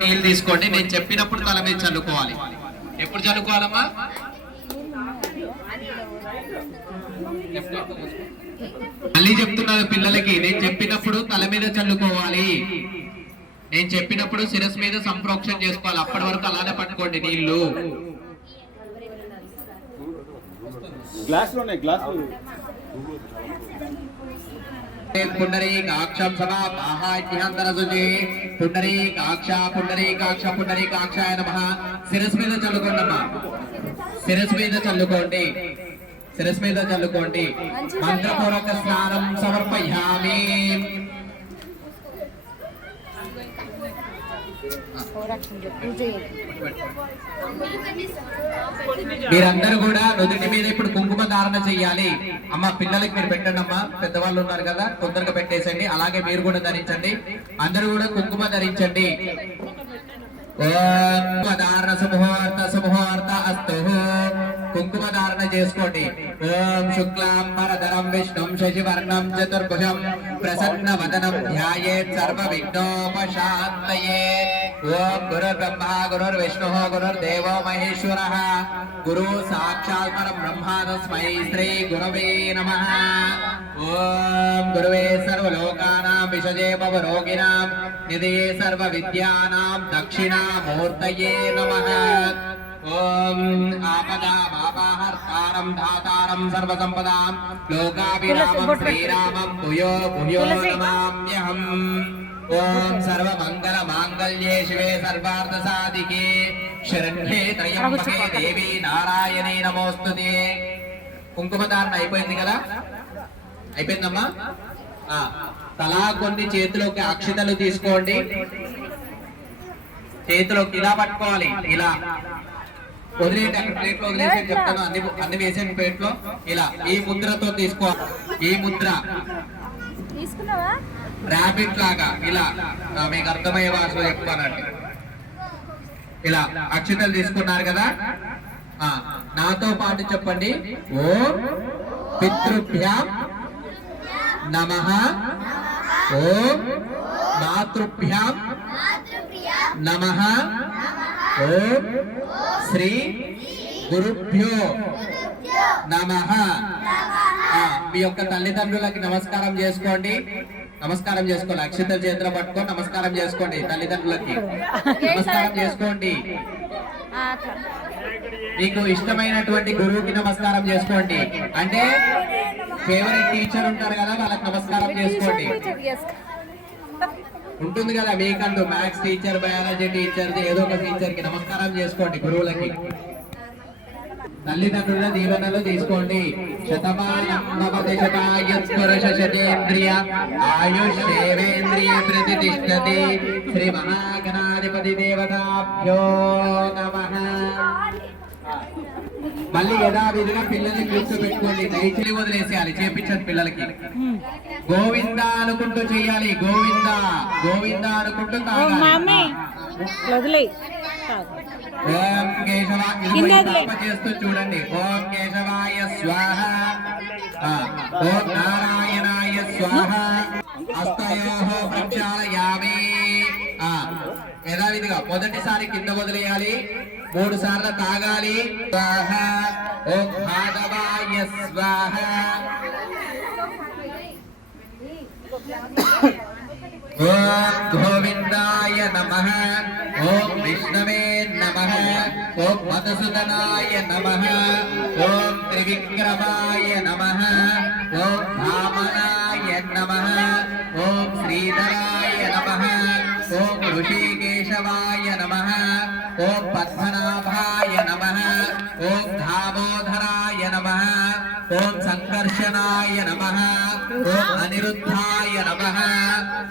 నీళ్ళు తీసుకోండి. నేను చెప్పినప్పుడు తల మీద చల్లుకోవాలి. ఎప్పుడు చల్లుకోవాలమ్మా? మళ్ళీ చెప్తున్నారు పిల్లలకి నేను చెప్పినప్పుడు తల మీద చల్లుకోవాలి. నేను చెప్పినప్పుడు శిరస్ మీద సంప్రోక్షణ చేసుకోవాలి. అప్పటి వరకు అలానే పట్టుకోండి నీళ్ళు గ్లాస్లోనే గ్లాస్ పుండరీకాక్షం సభా బాహాధ్యాంతర శుచి పుండరీకాక్ష పుండరీకాక్ష పుండరీకాక్షాయ నమ. శిరస్సు మీద చల్లుకోండమ్మా. శిరస్సు మీద చల్లుకోండి. శిరస్సు మీద చల్లుకోండి. మంత్రపూర్వక స్నానం సమర్పయామి. మీరందరూ కూడా నుదుటి మీద ఇప్పుడు కుంకుమ ధారణ చెయ్యాలి అమ్మ పిల్లలకి మీరు పెట్టండి అమ్మా. పెద్దవాళ్ళు ఉన్నారు కదా తొందరగా పెట్టేసండి. అలాగే మీరు కూడా ధరించండి. అందరూ కూడా కుంకుమ ధరించండి. ఓం ధారణ సమూహార్థ సమూహార్థ అస్తు. ధారణ చేసుకోండి. ఓం శుక్లాం పరధరం విష్ణుం శశివర్ణం చతుర్భుజం ప్రసన్న వదనం ధ్యాయేత్ సర్వ విఘ్నోపశాంతయే ఓం గురుర్బ్రహ్మ గురుర్విష్ణు గురుర్దేవో మహేశ్వర. గురు సాక్షాత్ పర బ్రహ్మ తస్మై శ్రీ గురవే నమ. ఓం గురువే సర్వలోకానాం విషజే భవ రోగిణాం. నిధయే సర్వ విద్యానాం దక్షిణామూర్తయే నమః. ఓం ఆపదామాపహర్తారం ధాతారం సర్వసంపదాం. లోకాభిరామం శ్రీరామం భూయో భూయో నమామ్యహం. ఓం సర్వమంగళ మాంగళ్యే శివే సర్వార్థ సాధికే శరణ్యే త్రయంబకే దేవి నారాయణే నమోస్తుతే కుంకుమధారణ అయిపోయింది కదా? అయిపోయిందమ్మా? తలా కొన్ని చేతిలోకి అక్షతలు తీసుకోండి. చేతిలోకి ఇలా పట్టుకోవాలి ఇలా. వదిలేయండి అక్కడ ప్లేట్లో వదిలేసి చెప్తాను. అన్ని అన్ని వేసేయండి ప్లేట్లో. ఇలా ఈ ముద్రతో తీసుకోవాలి ఈ ముద్ర. తీసుకున్నావా? ర్యాబిట్ లాగా. ఇలా. మీకు అర్థమయ్యే భాషలో చెప్తానండి. ఇలా అక్షతలు తీసుకున్నారు కదా? ఆ, నాతో పాటు చెప్పండి. ఓ పితృభ్యాం నమ. ఓం మాతృభ్యాం నమ. ఓం శ్రీ గురుభ్యో నమ. మీ యొక్క తల్లిదండ్రులకి నమస్కారం చేసుకోండి. నమస్కారం చేసుకోండి. అక్షిత చేతిలో పట్టుకొని నమస్కారం చేసుకోండి తల్లిదండ్రులకి. నమస్కారం చేసుకోండి. మీకు ఇష్టమైనటువంటి గురువుకి నమస్కారం చేసుకోండి. అంటే ఫేవరెట్ టీచర్ ఉంటారు కదా వాళ్ళకి నమస్కారం చేసుకోండి. ఉంటుంది కదా weekend maths teacher biology teacher ఏదో ఒక టీచర్కి నమస్కారం చేసుకోండి గురువులకి. తల్లిదండ్రుల దీవెనలు తీసుకోండి. శతమానం భవతి ప్రతిష్టతి శ్రీ మహాగణాధిపతి దేవతాభ్యో నమ. మళ్ళీ యథావిధిగా పిల్లల్ని కూర్చోబెట్టుకోండి. దయచేసి వదిలేసేయాలి చేపించండి పిల్లలకి. గోవింద అనుకుంటూ చేయాలి గోవింద. గోవింద అనుకుంటూ ఓ వదిలే. కేశవ చేస్తూ చూడండి. ఓం కేశవాయ స్వాహ. ఓం నారాయణాయ స్వాహ. హస్తయో ప్రక్షాళయామి యథావిధిగా మొదటిసారి కింద వదిలేయాలి. మూడు సార్లు తాగాలి ఓం భాగవాయ స్వాహ. ఓం గోవిందాయ నమ. ఓం విష్ణవే నమ. ఓం మధుసూదనాయ నమ. ఓం త్రివిక్రమాయ నమ. ఓం భామనాయ నమ. ఓం శ్రీధరాయ ఋషికేశవాయ నమః ఓం పద్మనాభాయ నమః ఓం దామోదరాయ నమః ఓం సంకర్షణాయ నమః ఓం అనిరుద్ధాయ నమః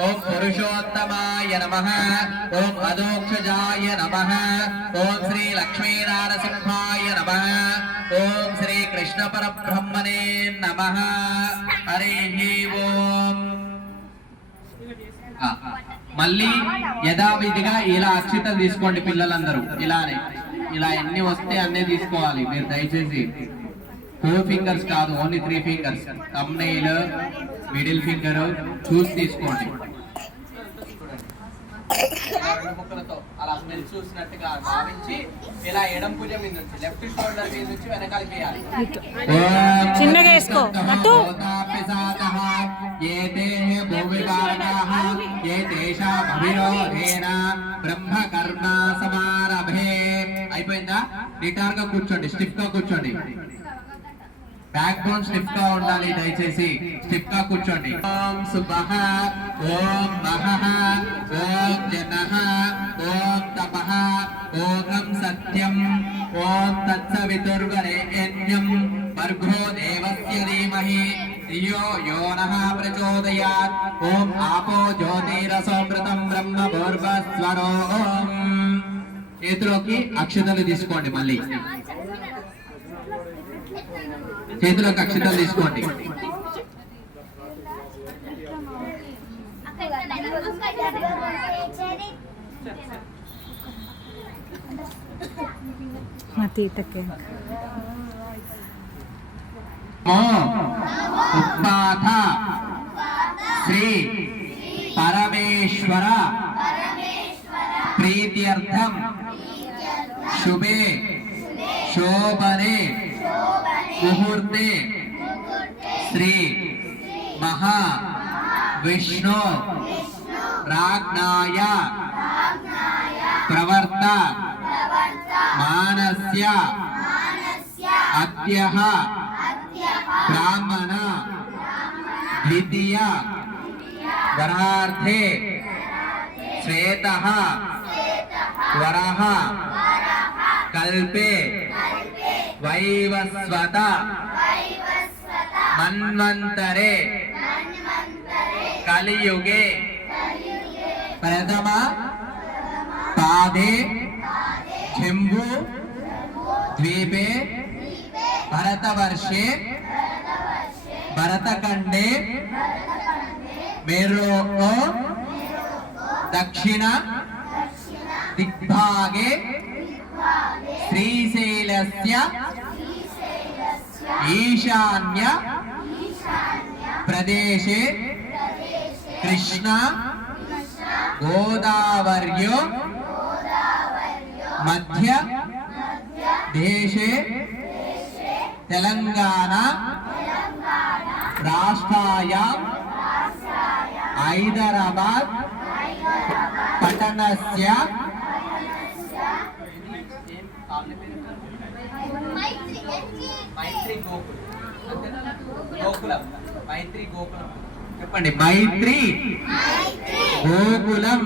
ఓం పురుషోత్తమాయ నమః ఓం అదోక్షజాయ నమః ఓం శ్రీ లక్ష్మీనారసింహాయ నమః ఓం శ్రీ కృష్ణ పరబ్రహ్మణే నమః హరి ఓం ఆ, మళ్ళీ యథావిధిగా ఇలా అక్షితలు తీసుకోండి పిల్లలందరూ. ఇలానే. ఇలా ఎన్ని వస్తే అన్నీ తీసుకోవాలి. మీరు దయచేసి ఫోర్ ఫింగర్స్ కాదు only three fingers. Thumbnail middle finger చూసి తీసుకోండి. ముక్కలతో స్మెల్ చూసినట్టుగా భావించి ఇలా ఎడం భుజం మీద నుంచి లెఫ్ట్ షోల్డర్ మీద నుంచి వెనకాలకి వేయాలి చిన్నగా వేసుకో. అటు. ఏతే భూవికారకాః సమారభే అయిపోయిందా? నిటార్గా కూర్చోండి స్టిఫ్గా కూర్చోండి. బ్యాక్ బోన్ స్టిఫ్గా ఉండాలి దయచేసి. స్టిఫ్గా కూర్చోండి. ఓం సుభః ఓం మహః ఓం జనః ఓం తపః ఓం సత్యం ఓం తత్సవితుర్వరేణ్యం భర్గో దేవస్య ధీమహి. ధియో యో నః ప్రచోదయాత్ ఓం ఆపో జ్యోతిరసోమృతం బ్రహ్మ భూర్భస్వరో చేతిలోకి అక్షతలు తీసుకోండి మళ్ళీ. చేతిలోకి అక్షతలు తీసుకోండి. మా తీతకే. ఉత్పాథ శ్రీ పరమేశ్వర ప్రీత్యర్థం శుభే శోభనే ముహూర్తే శ్రీ మహా విష్ణు రాజ్ఞాయ ప్రవర్త మానస్య అద్యః ब्राह्मण। द्वितीय। गर्भार्थे श्वेत। वर। कल्पे। वैवस्वत। मन्वंतरे कलियुगे। प्रथम। पादे। शिंभु द्वीपे। ಭರತವರ್ಷೆ ಭರತಖಂಡೆ मेरोको दक्षिण दिग्भागे श्रीशैलस्य ईशान्य प्रदेशे कृष्ण गोदावर्यो मध्य देशे తెలంగాణ రాష్ట్రాయ హైదరాబాద్ పట్టణస్య మైత్రి గోకులం. మైత్రి గోకులం. చెప్పండి మైత్రి గోకులం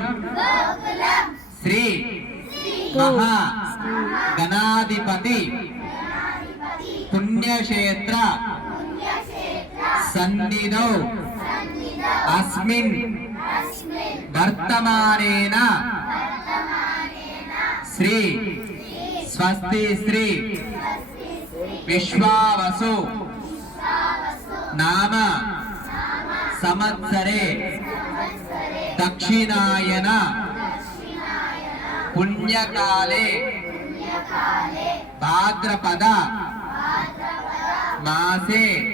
శ్రీ మహా గణాధిపతి. పుణ్యక్షేత్ర. సన్నిధౌ. అస్మిన్. వర్తమానేన. శ్రీ. స్వస్తి శ్రీ. విశ్వావసు. నామ. సంవత్సరే. దక్షిణాయన. పుణ్యకాలే. భాద్రపద. మాసే.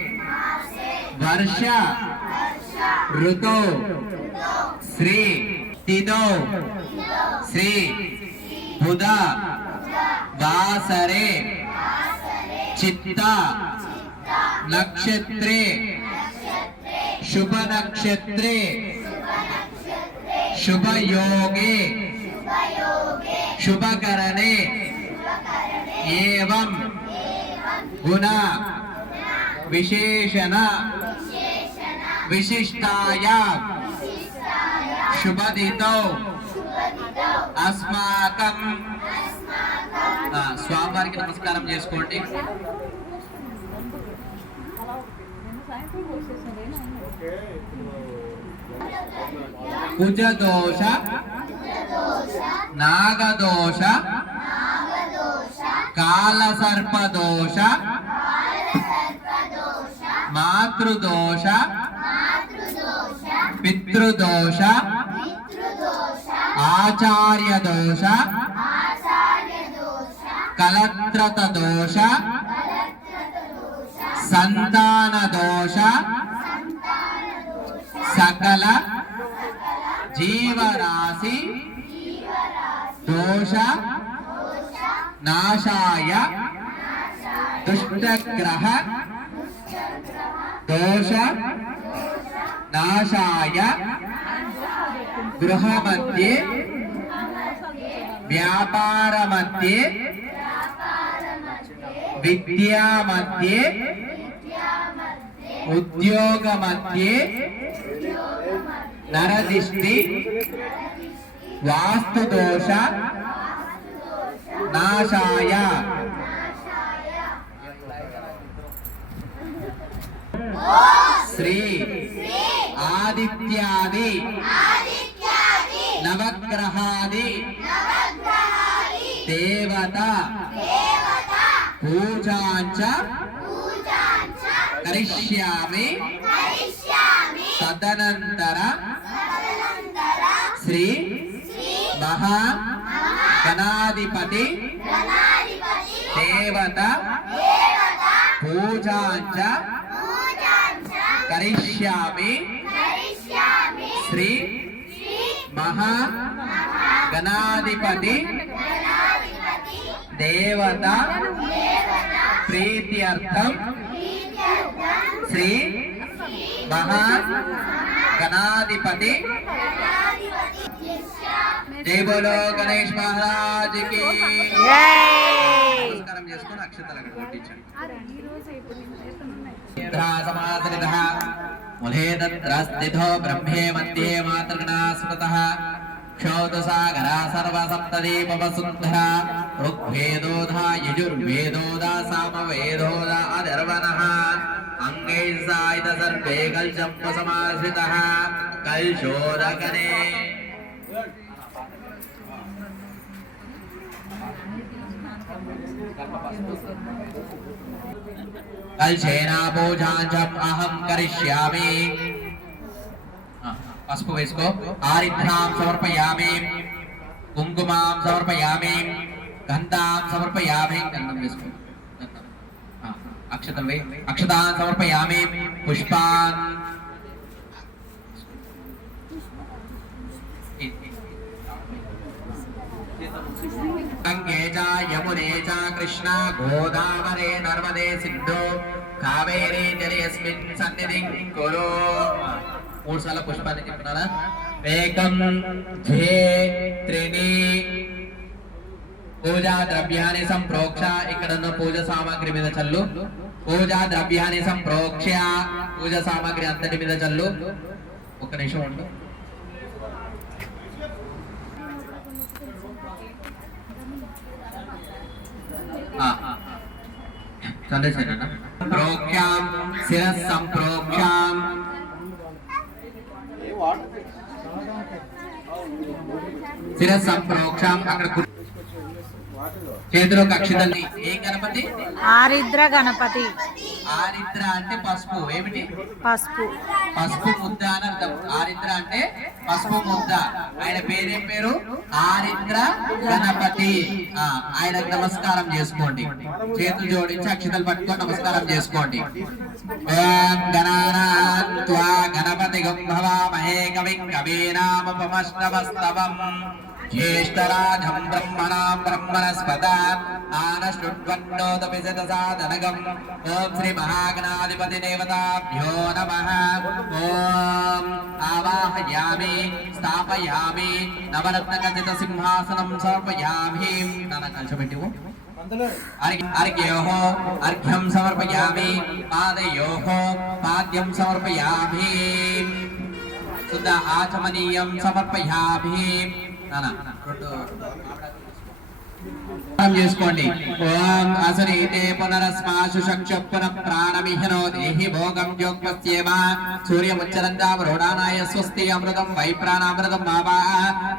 వర్ష ఋతో. శ్రీ. తిథౌ శ్రీ. బుధ. వాసరే చిత్త. నక్షత్రే. శుభ నక్షత్రే శుభయోగే. శుభకరణే. ఏవం. గుణ. విశేషణ విశిష్టాయ శుభదితో అస్మాకం స్వామివారికి నమస్కారం చేసుకోండి. కుజదోష నాగదోష కాలసర్పదోష మాతృదోష పితృదోష ఆచార్య దోష కలత్రత దోష సంతాన దోష సకల జీవరాశి దోష నాశాయ దుష్టగ్రహ దోష నాశాయ గృహ మధ్యే వ్యాపార మధ్యే విద్యా మధ్యే ఉద్యోగ మధ్యే నరదిష్టి వాస్తు దోష నాశాయ శ్రీ ఆదిత్యాది నవగ్రహాది దేవత పూజాంచ కరిష్యామి తదనంతర శ్రీ మహా గణాధిపతి దేవత పూజాంచ కరిష్యామి. శ్రీ మహా గణాధిపతి దేవత ప్రీత్యర్థం. శ్రీ మహా గణాధిపతి. జై బోలో గణేష్ మహారాజ్కి నమస్కారం చేసుకొని అక్షతలు అక్కడ కొట్టించండి సమాసరితః ములే తత్ర స్థితో బ్రహ్మే మధ్యే మాతృగణా స్మృతః క్షౌతసాగరా సర్వసప్తదీపవసుంధర ఋగ్వేదోధా యజుర్వేదోదా సామవేదోదా అధర్వణः అంగైः సాయుధ సర్వే కల్చంప సమాశ్రితः కల్శోదకనే కల్చేనా పూజాంచం అహం కరిష్యామి ఆ, పసుపు వేసుకో ఆరిద్రాం సమర్పయామి కుంకుమాం సమర్పయామి గంధాం సమర్పయామి గంధం వేసుకో గంధం. ఆ, అక్షతం వే అక్షతాన్ సమర్పయామి పుష్పాన్ గంగే చ యమునే చ కృష్ణ గోదావరే నర్మదే సింధు కావేరీ జలయస్మిన్ సన్నిధిం కురు. మూడు సార్లు పుష్పాన్ని చెప్తున్నారా ఏకం ధ్వే త్రిణి పూజా ద్రవ్యాన్ని సంప్రోక్ష. ఇక్కడ ఉన్న పూజ సామాగ్రి మీద చల్లు. పూజా ద్రవ్యాన్ని సంప్రోక్ష. పూజ సామాగ్రి అంతటి మీద చల్లు. ఒక నిమిషం ఉండు. చంద్రశేఖరణ ప్రోక్షాం శిరస్ సంప్రోక్షాం అక్కడ చేతిలో కక్షితల్ని ఏ గణపతి? ఆరిద్ర గణపతి. ఆరిద్ర అంటే పసుపు. ఏమిటి? పసుపు. పసుపు ముద్ద అని అర్థం. ఆరిద్ర అంటే పసుపు ముద్ద. ఆయన పేరేం పేరు? ఆరిద్ర గణపతి. ఆ, ఆయనకు నమస్కారం చేసుకోండి. చేతులు జోడించి అక్షతలు పట్టుకొని నమస్కారం చేసుకోండి. గణపతి భవామహే కవిం కవీనాముపమశ్రవస్తవం ज्येष्ठराघम् ब्रह्मणाम् ब्रह्मणस्पदात् आनश्रुण्वन्नोदपिशतसादनगम् ॐ श्रीमहागणाधिपतिदेवताभ्यो नमः ॐ आवाहयामि स्थापयामि नवरत्नकचितसिंहासनं समर्पयामि नानकल्शमिटिवु अर्घ्योः अर्घ्यं समर्पयामि पादयोः पाद्यं समर्पयामि सुधा आचमनीयं समर्पयामि చేసుకోండి. ఓం అసురీతే పునరస్మాసు చక్షు పునః ప్రాణమిహనో దేహి భోగం యోగ్మస్యేమ సూర్యముచ్చరంతావరోడానాయ స్వస్తి అమృతం వై ప్రాణామృతం బాబా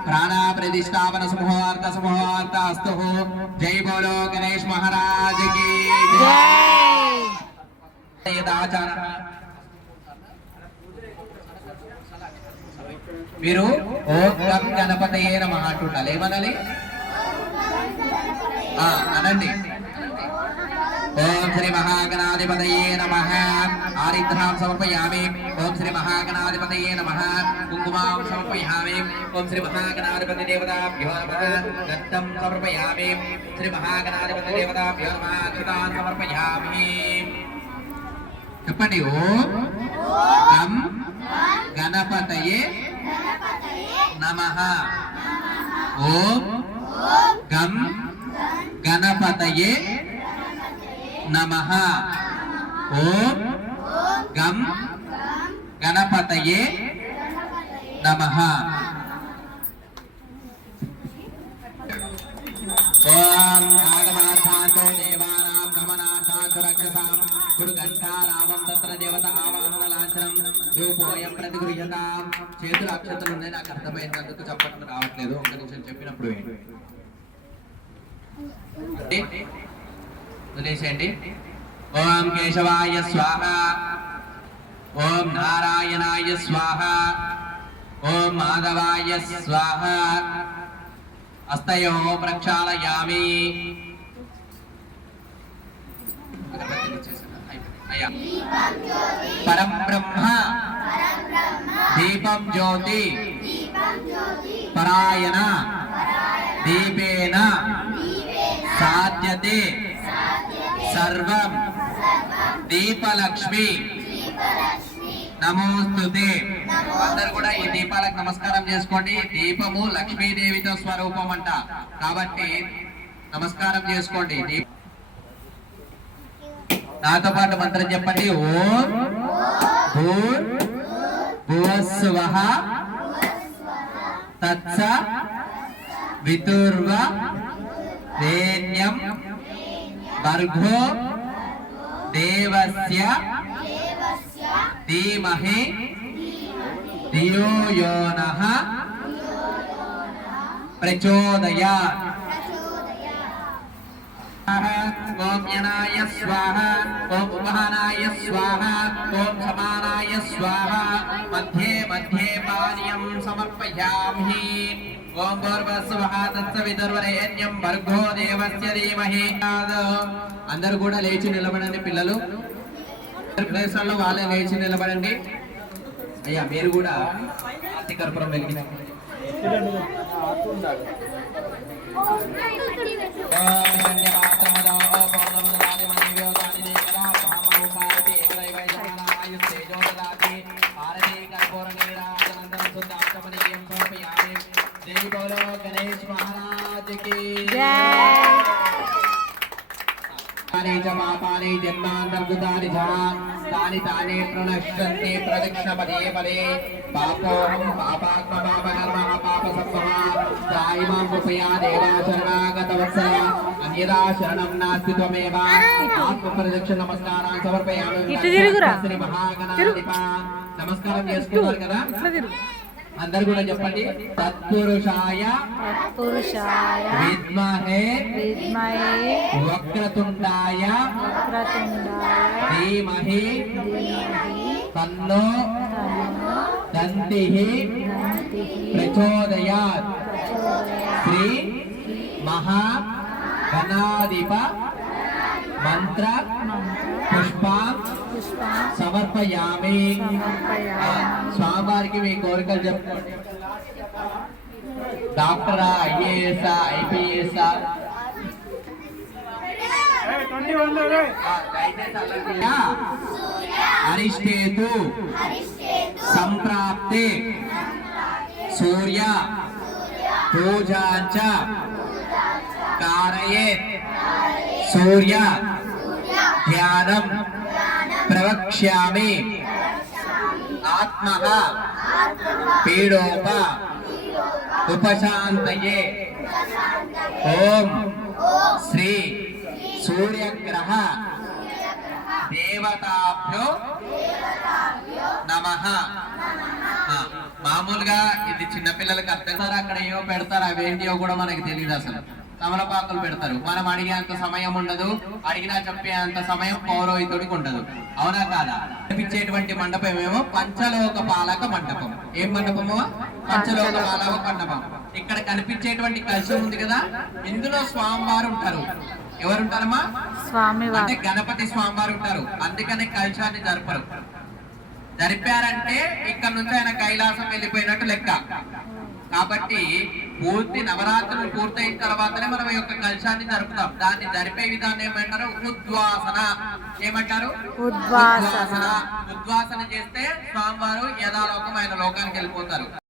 ప్రాణ ప్రతిష్టాపన సమూహార్థ సమూహార్థ అస్తు. జై బోలో గణేష్ మహారాజ్కి జై. మీరు ఓం గం గణపతయే నమ అంటుండాలి. ఏమనాలి? అనండి. ఓం శ్రీ మహాగణాధిపతయే నమ. ఆరిద్రాం సమర్పయామి. ఓం శ్రీ మహాగణాధిపతయే నమ. కుంకుమాం సమర్పయామి. ఓం శ్రీ మహాగణాధిపతి దేవతాభ్యో నమ. దత్తం సమర్పయామి. శ్రీ మహాగణాధిపతి దేవతాభ్యో నమ. అక్షతాన్ సమర్పయామి. చెప్పండి. ఓం గం గణపతయే నమః. ఓం గం గణపతయే నమః. ఓం గం గణపతయే నమః. ఓం ఆగమార్థాంతో దేవానాం గమనార్థాంతో రక్షసాం. కుడు ఘంటారామం తత్ర దేవత ఆవాహన లాంఛనం. రూపోయం ప్రతిగృహ్యతాం చేతులు అక్షతలు ఉన్నాయి. నాకు అర్థమైంది. అందుకు చెప్పడం రావట్లేదు. ఒక నిమిషం చెప్పినప్పుడు ఏంటి వదిలేసేయండి. ఓం కేశవాయ స్వాహ. ఓం నారాయణాయ స్వాహ. ఓం మాధవాయ స్వాహ. హస్తయో ప్రక్షాళయామి. అయ్యా. పరం బ్రహ్మ దీపం జ్యోతి పరాయణ దీపేన సాధ్యతే సర్వం దీపలక్ష్మి. నమోస్తుతే. అందరు కూడా ఈ దీపాలకు నమస్కారం చేసుకోండి. దీపము లక్ష్మీదేవితో స్వరూపం అంట కాబట్టి నమస్కారం చేసుకోండి. దీప నాతో పాటు మంత్రం చెప్పండి. ఓం భూర్ భువస్వః తత్స వితుర్వ ధేన్యం భర్గో దేవస్య ధీమహి ధియో యో నః ప్రచోదయాత్. ఓం యనాయ స్వాహ ఓం ఉపహానాయ స్వాహ ఓం సమానాయ స్వాహ మధ్యే మధ్యే పార్యం సమర్పయామి ఓం భూర్భస్వః తత్సవితుర్వరేణ్యం భర్గో దేవస్య ధీమహి అందరూ కూడా లేచి నిలబడండి పిల్లలు ప్రదేశాల్లో వాళ్ళే లేచి నిలబడండి అయ్యా మీరు కూడా అతి కర్పూరం వెలిగిన గణేష్ మహారాజ్కి చ పాపాని జన్మాంతర్గతాని తాని తానే ప్రణశ్యంతి ప్రదక్షిణ పదే పదే పాపోహం పాపాత్మ పాపకర్మ పాప సంభవ సాయిమాం కృపయా దేవా శరణాగత వత్సల అన్యదా శరణం నాస్తి త్వమేవ ఆత్మ ప్రదక్షిణ నమస్కారాన్ని సమర్పయామి ఇటు. తిరుగురా. శ్రీ మహాగణాధిప నమస్కారం చేసుకున్నారు కదా. అందరు కూడా చెప్పండి తత్పురుషాయ పురుషాయ విద్మహే విద్మయే వక్రతుండాయ వక్రతుండాయ ధీమహి ధీమహి తన్నో దంతి ప్రచోదయాత్. శ్రీ మహా గణాధిప మంత్ర పుష్పం సమర్పయామి ఆ, సమర్పయామి స్వామివారికి మీ కోరికలు చెప్పుకోండి డాక్టరా ఐఏఎస్ ఐపీఎస్ అరిష్టేతు సంప్రాప్తే సూర్య పూజాంచ కారయేత్ సూర్య ధ్యానం ప్రవక్ష్యామి ఆత్మ పీడోప ఉపశాంతయే ఓం శ్రీ సూర్యగ్రహ దేవతాభ్యో నమ మామూలుగా ఇది చిన్నపిల్లలకి అర్థం సార్ అక్కడ ఏవో పెడతారు అవేంటియో కూడా మనకి తెలియదు అసలు. తమలపాకులు పెడతారు. మనం అడిగేంత సమయం ఉండదు. అడిగినా చెప్పేంత సమయం పౌరోహితుడికి ఉండదు. అవునా కాదా? కనిపించేటువంటి మండపం ఏమో? పంచలోక పాలక మండపం. ఏం మండపము? పంచలోక పాలక మండపం. ఇక్కడ కనిపించేటువంటి కలశం ఉంది కదా? ఇందులో స్వామివారు ఉంటారు. ఎవరుంటారమ్మా? స్వామి అంటే గణపతి స్వామివారు ఉంటారు. అందుకనే కలశాన్ని జరపరు. జరిపారంటే ఇక్కడ నుంచి ఆయన కైలాసం వెళ్ళిపోయినట్టు లెక్క. కాబట్టి పూర్తి నవరాత్రులు పూర్తయిన తర్వాతనే మనం ఈ యొక్క కలశాన్ని జరుపుతాం. దాన్ని జరిపే విధానం ఏమంటారు? ఉద్వాసన. ఏమంటారు? ఉద్వాసన. ఉద్వాసన. ఉద్వాసన చేస్తే స్వామివారు యథాలోకం ఆయన లోకానికి వెళ్ళిపోతారు.